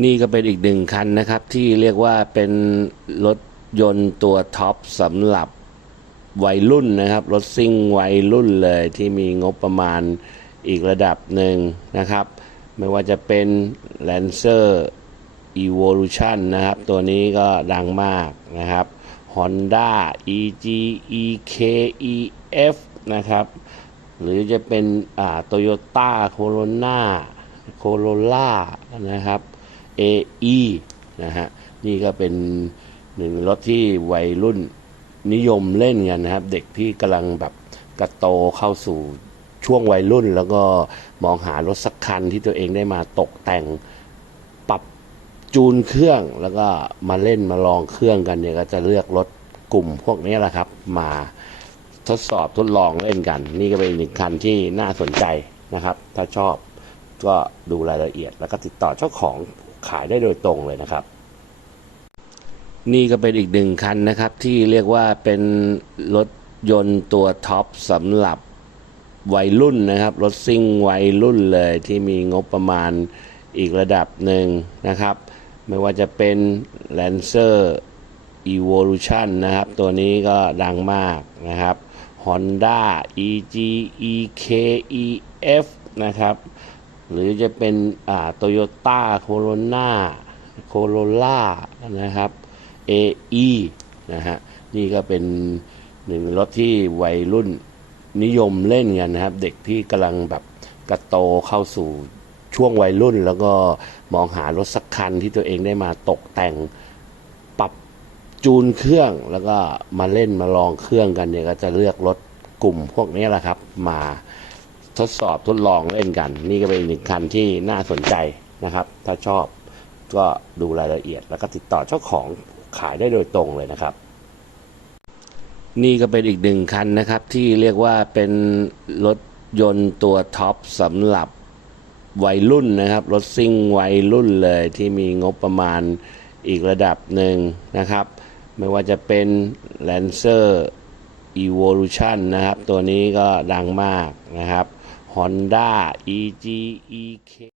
นี่ก็เป็นอีกหนึ่งคันนะครับ ที่เรียกว่าเป็นรถยนต์ตัวท็อปสำหรับวัยรุ่นนะครับ รถซิ่งวัยรุ่นเลยที่มีงบประมาณอีกระดับหนึ่งนะครับ ไม่ว่าจะเป็น Lancer Evolution นะครับ ตัวนี้ก็ดังมากนะครับ Honda EG EK EF นะครับ หรือจะเป็นอ่าโตโยต้าโคโรนาโคโรล่านะครับ AE นะฮะ นี่ก็เป็นหนึ่งรถที่วัยรุ่นนิยมเล่นกันนะครับ เด็กที่กำลังแบบกระโตเข้าสู่ช่วงวัยรุ่น แล้วก็มองหารถสักคันที่ตัวเองได้มาตกแต่งปรับจูนเครื่องแล้วก็มาเล่นมาลองเครื่องกันเนี่ยก็จะเลือกรถกลุ่มพวกนี้แหละครับ มาทดสอบทดลองเล่นกัน นี่ก็เป็นอีกหนึ่งคันที่น่าสนใจนะครับ ถ้าชอบก็ดูรายละเอียดแล้วก็ติดต่อเจ้าของ ขายได้โดยตรงเลยนะครับ นี่ก็เป็นอีกหนึ่งคันนะครับ ที่เรียกว่าเป็นรถยนต์ตัวท็อปสำหรับวัยรุ่นนะครับ รถซิ่งวัยรุ่นเลยที่มีงบประมาณอีกระดับหนึ่งนะครับ ไม่ว่าจะเป็น Lancer Evolution นะครับ ตัวนี้ก็ดังมากนะครับ Honda EG EK EF นะครับ หรือจะเป็นอ่าโตโยต้าโคโรนาโคโรล่านะครับ AE นะฮะนี่ก็เป็นหนึ่งรถที่วัยรุ่นนิยมเล่นกันนะครับ เด็กที่กำลังแบบกระโตเข้าสู่ช่วงวัยรุ่น แล้วก็มองหารถสักคันที่ตัวเองได้มาตกแต่งปรับจูนเครื่องแล้วก็มาเล่นมาลองเครื่องกันเนี่ยก็จะเลือกรถกลุ่มพวกนี้แหละครับ มา ทดสอบทดลองเล่นกัน นี่ก็เป็นอีกหนึ่งคันที่น่าสนใจนะครับ ถ้าชอบก็ดูรายละเอียด แล้วก็ติดต่อเจ้าของขายได้โดยตรงเลยนะครับ นี่ก็เป็นอีกหนึ่งคันนะครับ ที่เรียกว่าเป็นรถยนต์ตัวท็อปสำหรับวัยรุ่นนะครับ รถซิ่งวัยรุ่นเลยที่มีงบประมาณอีกระดับหนึ่งนะครับ ไม่ว่าจะเป็น Lancer Evolution นะครับ ตัวนี้ก็ดังมากนะครับ Honda EG EK